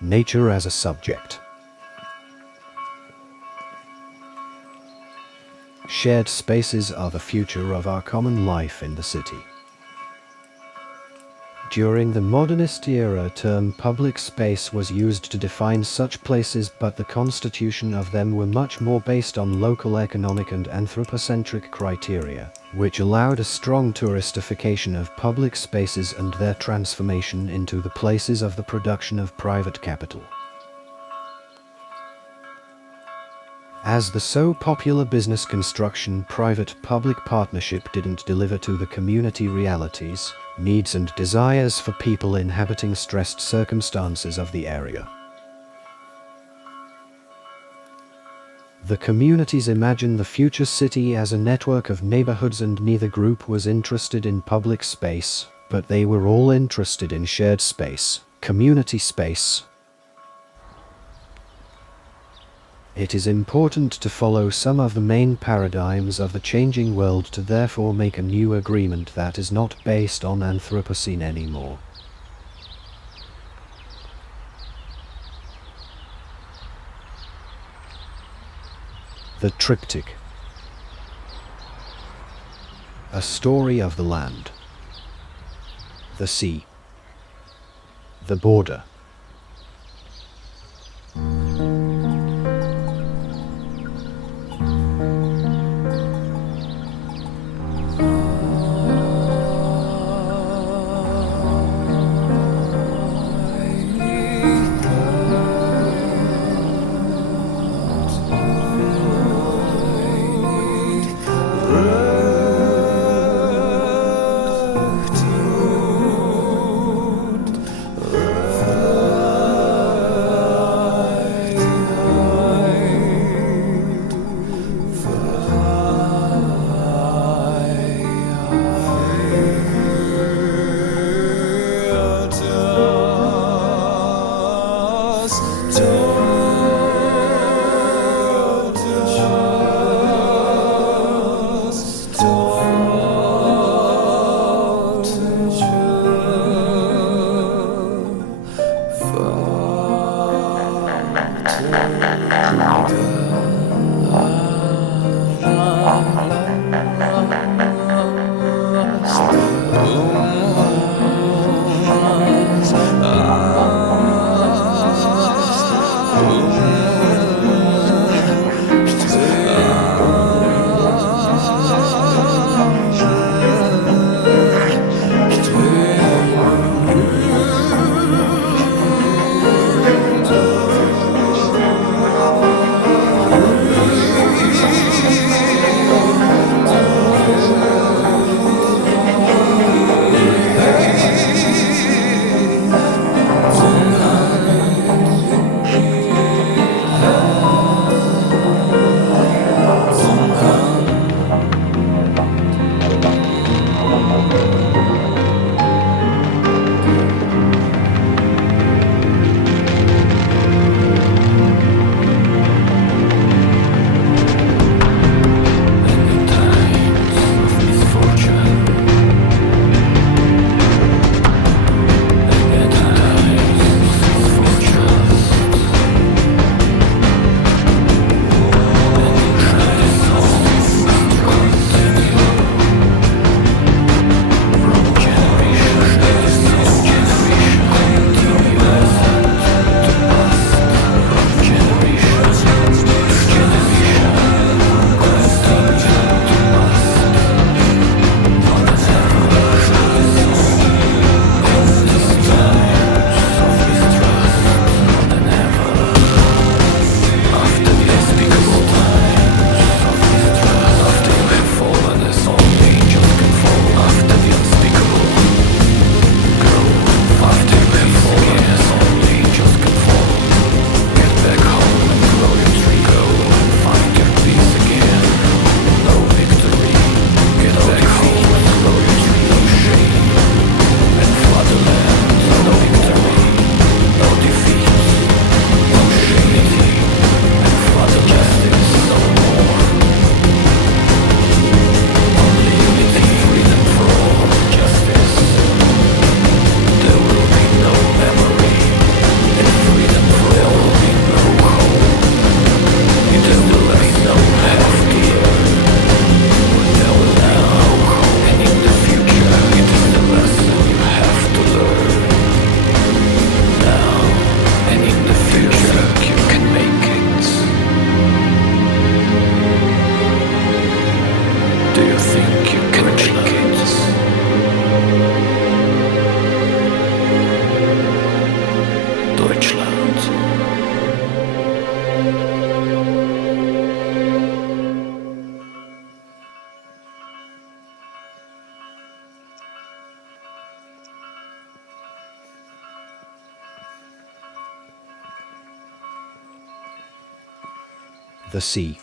Nature as a subject. Shared spaces are the future of our common life in the city. During the modernist era, term public space was used to define such places, but the constitution of them were much more based on local economic and anthropocentric criteria, which allowed a strong touristification of public spaces and their transformation into the places of the production of private capital. As the so popular business construction private-public partnership didn't deliver to the community realities, needs and desires for people inhabiting stressed circumstances of the area. The communities imagined the future city as a network of neighborhoods, and neither group was interested in public space, but they were all interested in shared space, community space. It is important to follow some of the main paradigms of the changing world to therefore make a new agreement that is not based on Anthropocene anymore. The triptych. A story of the land, the sea, the border. the sea.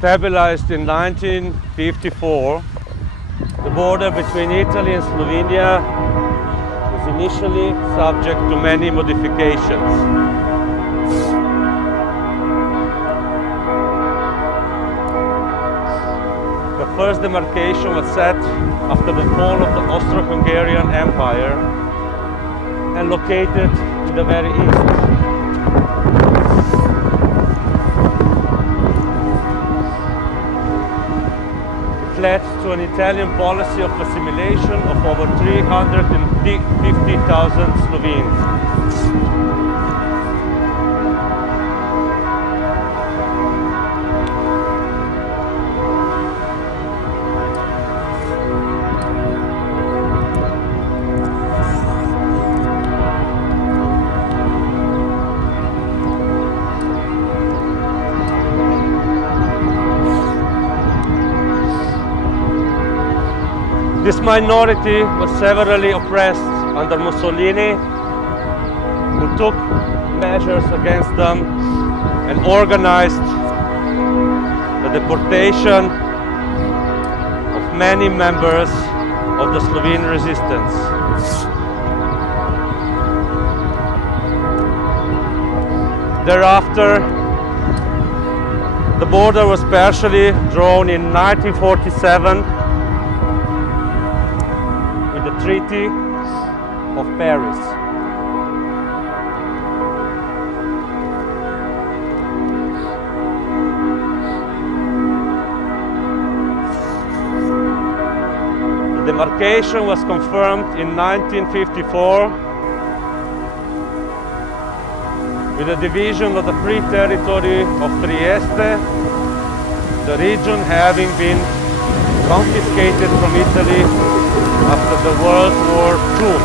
Stabilized in 1954, the border between Italy and Slovenia was initially subject to many modifications. The first demarcation was set after the fall of the Austro-Hungarian Empire and located to the very east. Led to an Italian policy of assimilation of over 350,000 Slovenes. This minority was severely oppressed under Mussolini, who took measures against them and organized the deportation of many members of the Slovene resistance. Thereafter, the border was partially drawn in 1947 with the Treaty of Paris. The demarcation was confirmed in 1954 with the division of the Free Territory of Trieste, the region having been confiscated from Italy after the World War II.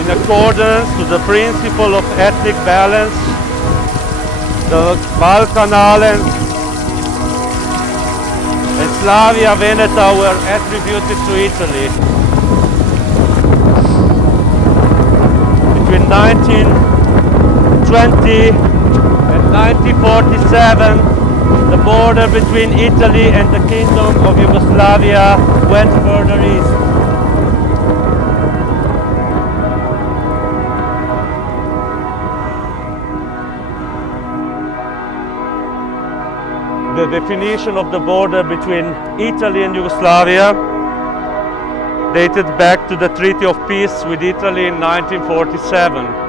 In accordance to the principle of ethnic balance, the Balkan Islands and Slavia Veneta were attributed to Italy. Between 1920 and 1947, the border between Italy and the Kingdom of Yugoslavia went further east. The definition of the border between Italy and Yugoslavia dated back to the Treaty of Peace with Italy in 1947.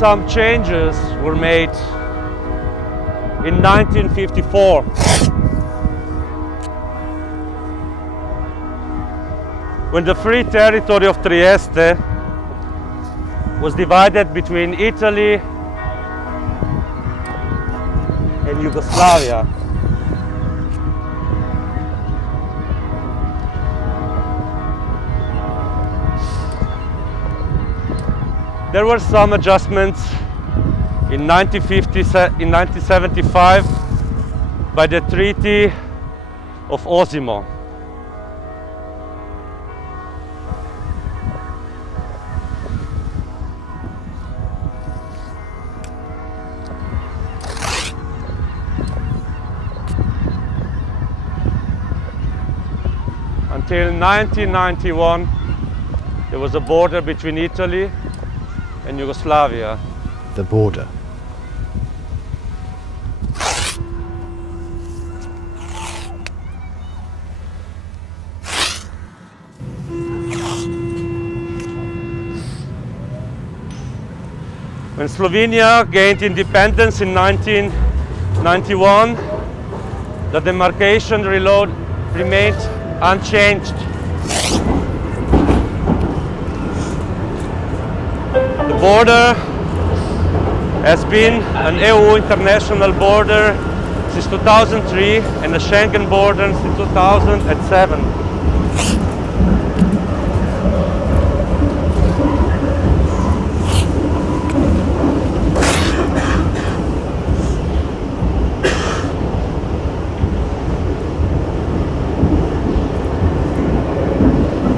Some changes were made in 1954. When the Free Territory of Trieste was divided between Italy and Yugoslavia. There were some adjustments in 1975 by the Treaty of Osimo. Until 1991, there was a border between Italy and Yugoslavia. The border. When Slovenia gained independence in 1991, the demarcation remained unchanged. The border has been an EU international border since 2003 and a Schengen border since 2007.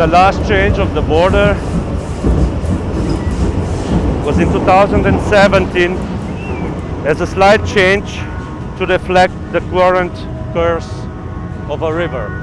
the last change of the border was in 2017 as a slight change to reflect the current course of a river.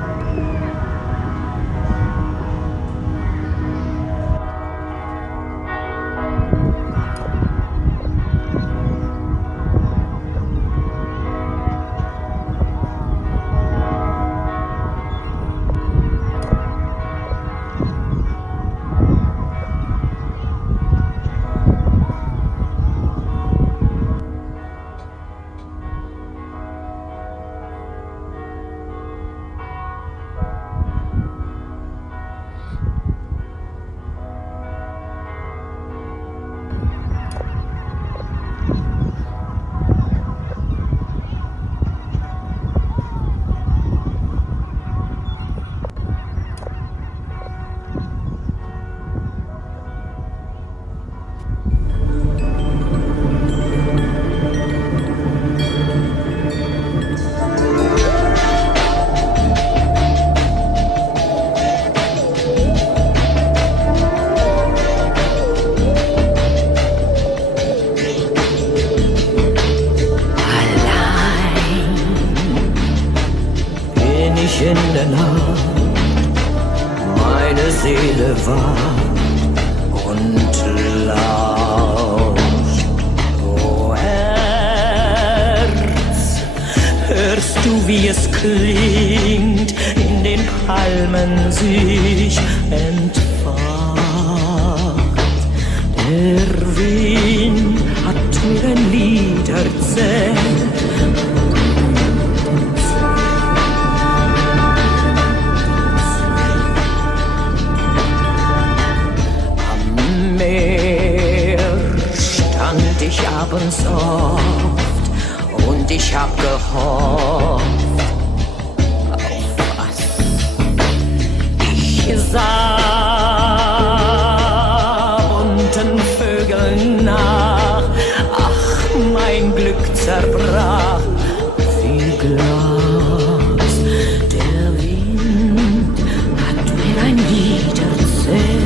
In der Nacht, meine Seele wacht und lauscht. O Herz, hörst du, wie es klingt, in den Palmen sich entfacht? Der Wind hat mir ein Lied erzählt. Ich abends oft und ich hab gehofft auf was ich sah bunten Vögeln nach. Ach, mein Glück zerbrach wie Glas. Der Wind hat mir ein Lied erzählt.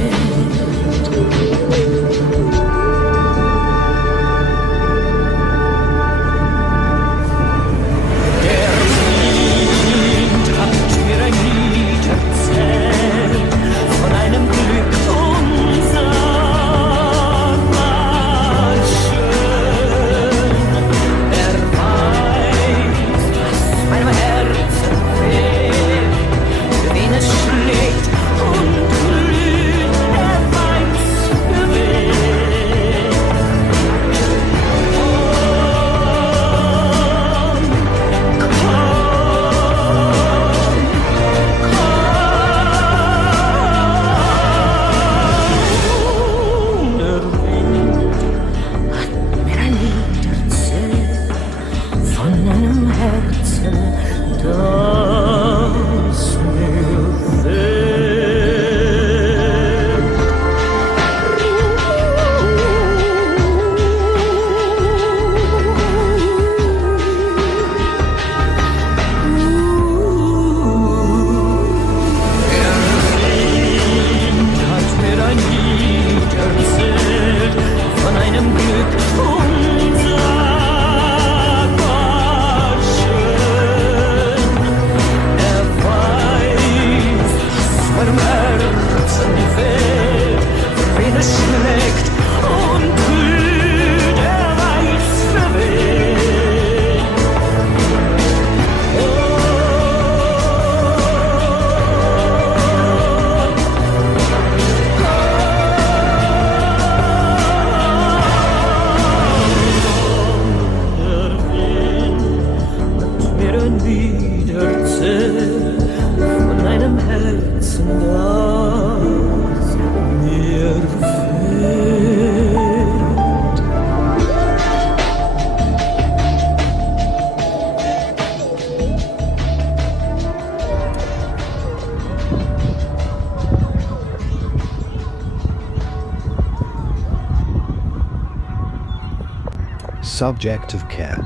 Subject of care.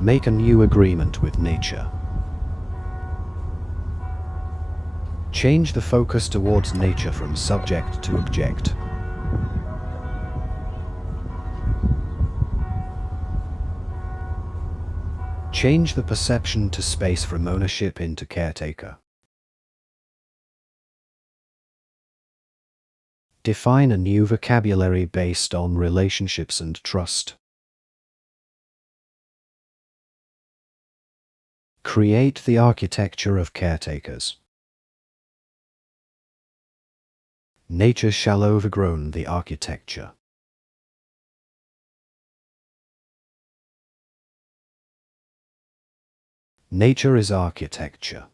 Make a new agreement with nature. Change the focus towards nature from subject to object. Change the perception to space from ownership into caretaker. Define a new vocabulary based on relationships and trust. Create the architecture of caretakers. Nature shall overgrown the architecture. Nature is architecture.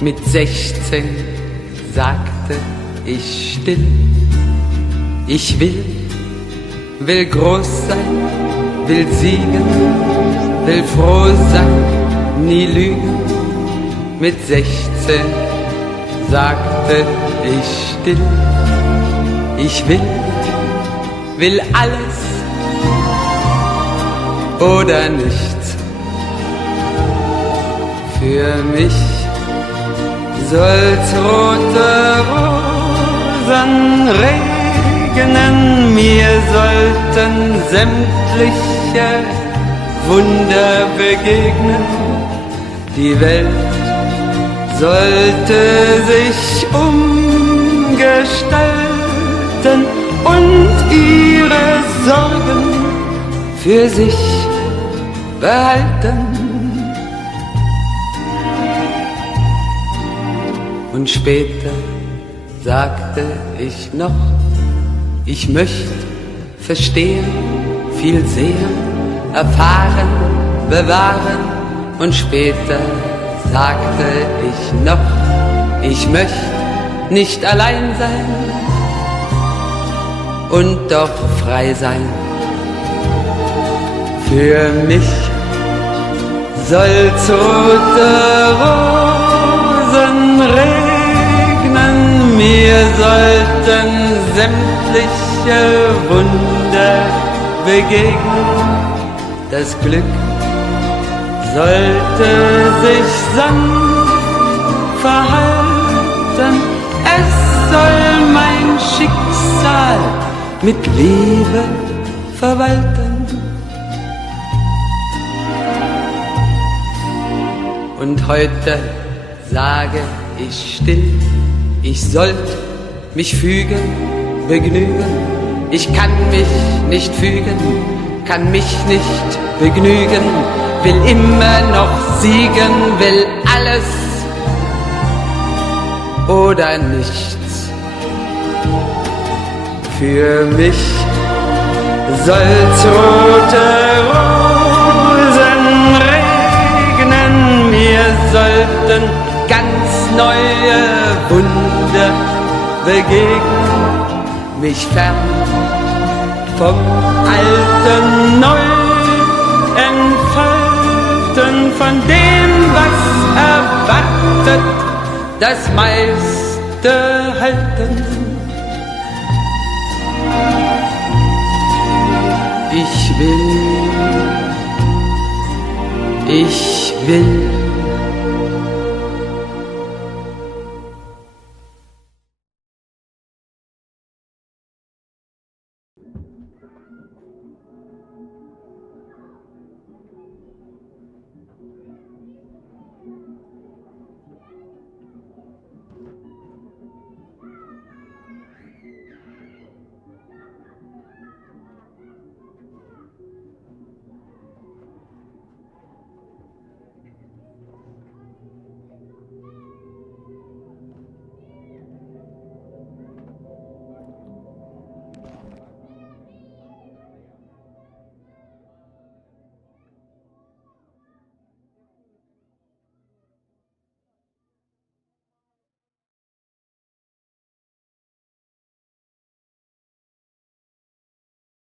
Mit 16 sagte ich still, ich will groß sein, will siegen, will froh sein, nie lügen. Mit 16 sagte ich still, ich will alles oder nichts. Für mich soll's rote Rosen regnen, mir sollten sämtliche Wunder begegnen. Die Welt sollte sich umgestalten und ihre Sorgen für sich behalten. Und später sagte ich noch, ich möchte verstehen, viel sehen, erfahren, bewahren. Und später sagte ich noch, ich möchte nicht allein sein und doch frei sein. Für mich soll's rote Rosen regnen, mir sollten sämtliche Wunder begegnen. Das Glück sollte sich sanft verhalten, es soll mein Schicksal mit Liebe verwalten. Und heute sage ich still, ich sollte mich fügen, begnügen. Ich kann mich nicht fügen, kann mich nicht begnügen, will immer noch siegen, will alles oder nichts. Für mich soll's rote Rosen regnen, mir sollten ganz neue Wunder begegnen, mich fern vom Alten neu entfalten, von dem, was erwartet, das meiste halten. Ich will